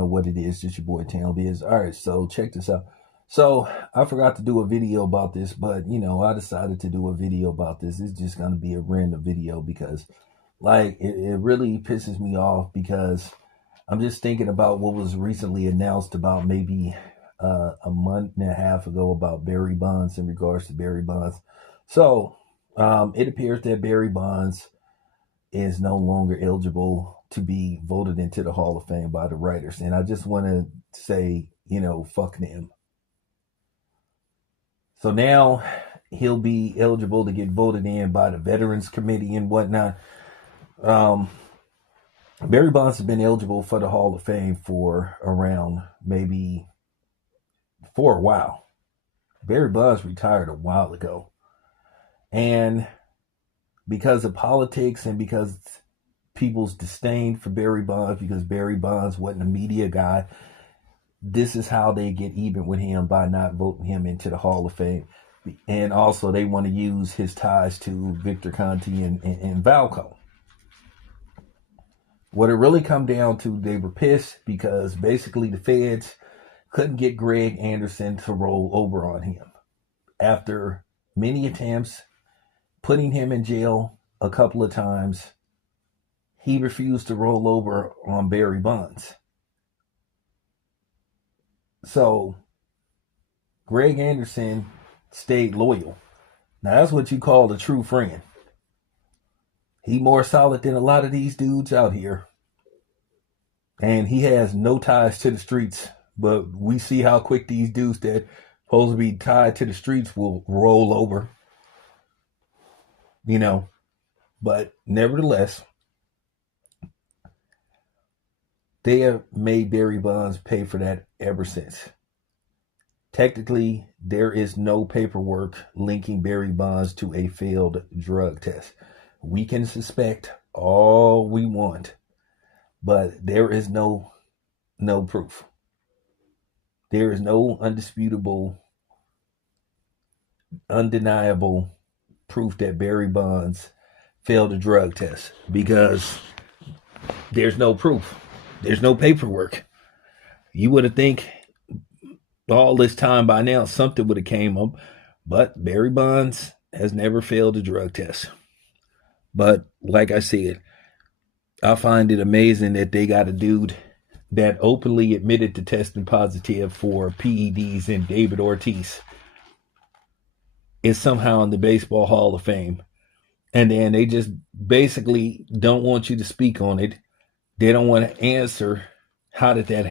know what it is. Just your boy Town Biz. All right, so check this out. So I forgot to do a video about this, but I decided to do a video about this. It's just gonna be a random video because like it really pisses me off because I'm just thinking about what was recently announced about maybe a month and a half ago about Barry Bonds in regards to Barry Bonds. So it appears that Barry Bonds is no longer eligible to be voted into the Hall of Fame by the writers. And I just want to say, fuck them. So now he'll be eligible to get voted in by the Veterans Committee and whatnot. Barry Bonds has been eligible for the Hall of Fame for around maybe for a while. Barry Bonds retired a while ago. And because of politics and because people's disdain for Barry Bonds, because Barry Bonds wasn't a media guy, this is how they get even with him by not voting him into the Hall of Fame. And also they want to use his ties to Victor Conte and Valco. What it really come down to, they were pissed because basically the feds couldn't get Greg Anderson to roll over on him. After many attempts, putting him in jail a couple of times, he refused to roll over on Barry Bonds. So Greg Anderson stayed loyal. Now that's what you call a true friend. He more solid than a lot of these dudes out here. And he has no ties to the streets. But we see how quick these dudes that supposed to be tied to the streets will roll over. But nevertheless, they have made Barry Bonds pay for that ever since. Technically, there is no paperwork linking Barry Bonds to a failed drug test. We can suspect all we want, but there is no proof. There is no undisputable, undeniable proof that Barry Bonds failed a drug test because there's no proof. There's no paperwork. You would have think all this time by now something would have came up, but Barry Bonds has never failed a drug test. But like I said, I find it amazing that they got a dude that openly admitted to testing positive for PEDs and David Ortiz is somehow in the Baseball Hall of Fame. And then they just basically don't want you to speak on it. They don't want to answer how did that happen.